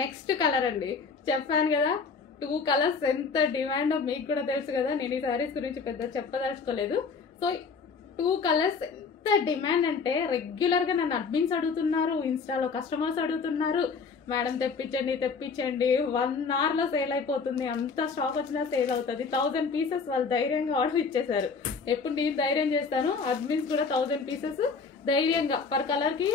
Next colour అండి, చెప్పాను కదా 2 కలర్స్ ఎంత డిమాండ్ మీకు కూడా తెలుసు కదా. నేను ఈ సారీస్ గురించి పెద్ద చెప్పదలుచుకోలేదు. సో 2 కలర్స్ ఎంత డిమాండ్ అంటే రెగ్యులర్ గా నన్ను అడ్మిన్స్ అడుగుతున్నారు, ఇన్స్టాలో కస్టమర్స్ అడుగుతున్నారు, మేడం తెప్పించండి తెప్పించండి. 1 hour లో సేల్ అయిపోతుంది, అంత స్టాక్ వచ్చినా సేల్ అవుతుంది. 1000 పీసెస్ వాళ్ళు ధైర్యంగా ఆర్డర్ ఇచ్చేసారు. ఎప్పుడు నేను ధైర్యం చేస్తాను, అడ్మిన్స్ కూడా 1000 పీసెస్ ధైర్యంగా పర్ కలర్ కి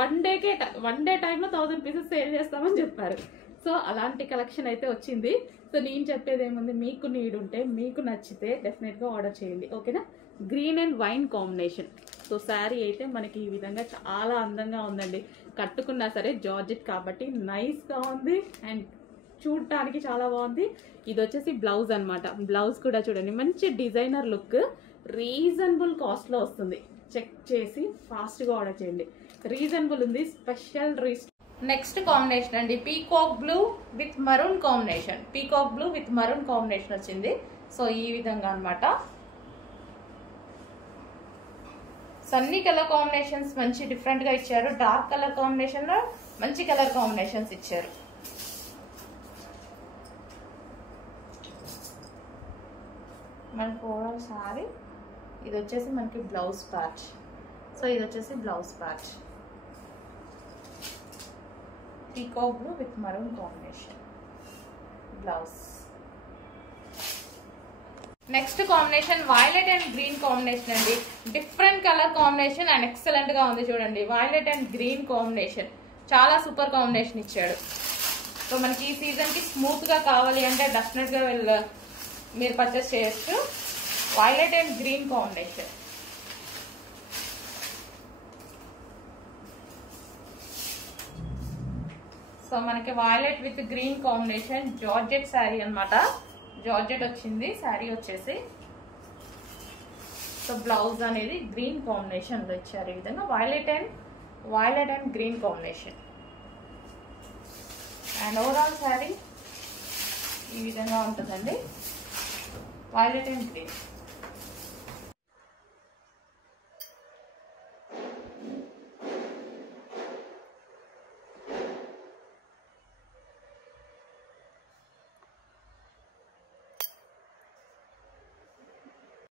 1 డే టైంలో 1000 పీసెస్ సేల్ చేస్తామని చెప్పారు. సో అలాంటి కలెక్షన్ అయితే వచ్చింది. సో నేను చెప్పేది ఏముంది, మీకు నీడ్ ఉంటే మీకు నచ్చితే డెఫినెట్గా ఆర్డర్ చేయండి, ఓకేనా. Green and wine combination. So sari అయితే మనకి ఈ విధంగా చాలా అందంగా ఉందండి. కట్టుకున్నా సరే జార్జెట్ కాబట్టి నైస్గా ఉంది అండ్ చూడటానికి చాలా బాగుంది. ఇది వచ్చేసి బ్లౌజ్ అనమాట. బ్లౌజ్ కూడా చూడండి మంచి డిజైనర్ లుక్, రీజనబుల్ కాస్ట్లో వస్తుంది. చెక్ చేసి ఫాస్ట్గా ఆర్డర్ చేయండి, రీజనబుల్ ఉంది. స్పెషల్ నెక్స్ట్ కాంబినేషన్ అండి, peacock blue with maroon combination. Peacock blue with maroon combination వచ్చింది. సో ఈ విధంగా అనమాట. అన్ని కలర్ కాంబినేషన్స్ మంచి డిఫరెంట్ గా ఇచ్చారు. డార్క్ కలర్ కాంబినేషన్ లో మంచి కలర్ కాంబినేషన్స్ ఇచ్చారు. మనకు ఓవరాల్ సారీ ఇది వచ్చేసి మనకి బ్లౌజ్ పార్ట్. సో ఇది వచ్చేసి blouse part, peacock blue with maroon combination blouse. Next combination violet and green combination అండి. Different colour combination and excellent గా ఉంది చూడండి. వైలెట్ అండ్ గ్రీన్ కాంబినేషన్ చాలా సూపర్ కాంబినేషన్ ఇచ్చాడు. సో మనకి ఈ సీజన్ కి స్మూత్ గా కావాలి అంటే డెఫినెట్ గా మీరు పర్చేస్ చేయొచ్చు. Violet and green combination. So మనకి violet with green combination georgette sari అనమాట. జార్జెట్ వచ్చింది శారీ వచ్చేసి. సో బ్లౌజ్ అనేది గ్రీన్ కాంబినేషన్ లో ఇచ్చారు. ఈ విధంగా violet and green combination. And overall sari ఈ విధంగా ఉంటుందండి, వైలెట్ అండ్ గ్రీన్.